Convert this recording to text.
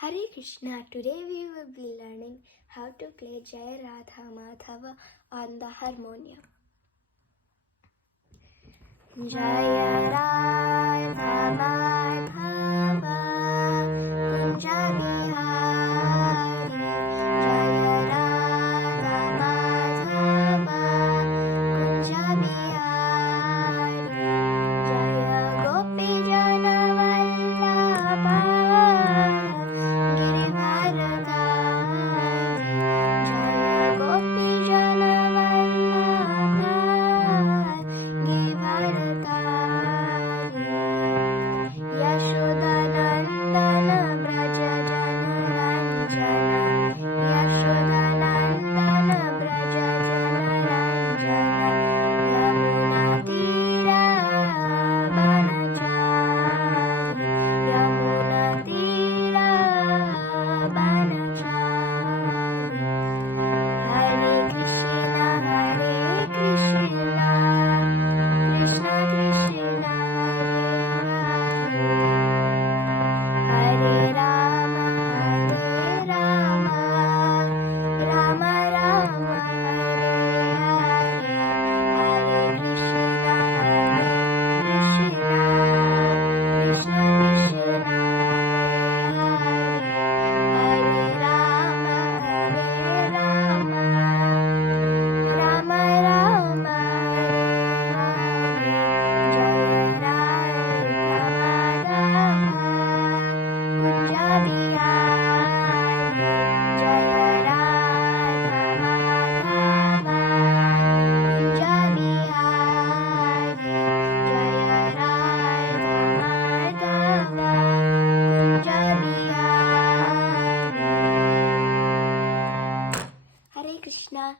Hare Krishna. Today we will be learning how to play Jai Radha Madhava on the harmonium. Jai Radha Madhava Kunja Bihari, Jai Radha Madhava Kunja Bihari, Jaya Gopi Jana Vallabha Girivardhari, Jaya Gopi Jana Vallabha Girivardhari, Yashodanandana Braja Janaranjana, Yashodanandana Braja Janaranjana, Yamuna Tira Banachari, Yamuna Tira Banachari. Hare Krishna, Krishna Krishna, Hare Rama, Rama Rama, Hare Hare, Hare Krishna, Krishna Hare Rama, Rama Rama, Hare Jaya Radha Madhava Kunja Bihari, Jaya Radha Madhava Kunja Bihari, Jaya Radha Madhava Kunja Bihari. Hare Krishna.